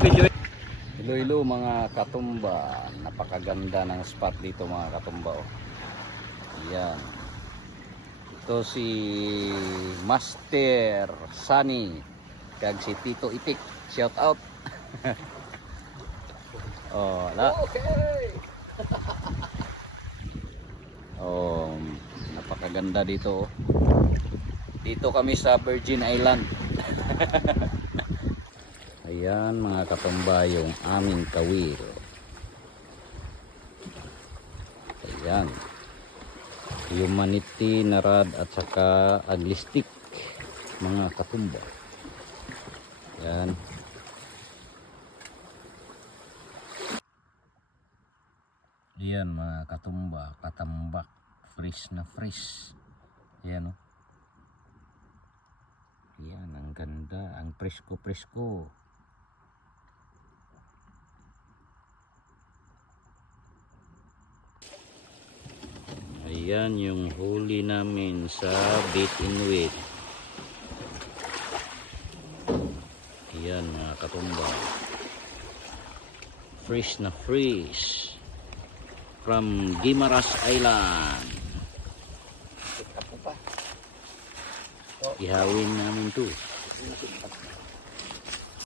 video. Iloilo mga katumba, napakaganda ng spot dito mga katumba oh. Yan. Ito si Master Sunny kag si Tito Itik, shout out. Oh, wala. Okay. Oh, napakaganda dito oh. Dito kami sa Virgin Island. Ayan mga katumba yung aming kawil. Ayan. Humanity, narad at saka aglistik mga katumba. Ayan. Ayan mga katumba, katambak, fresh na fresh. Ayan o. Ayan, ang ganda, ang presko-presko. Ayan yung huli namin sa bait in weight. Ayan mga katumba. Fresh na fresh. From Guimaras Island. Ihawin namin to.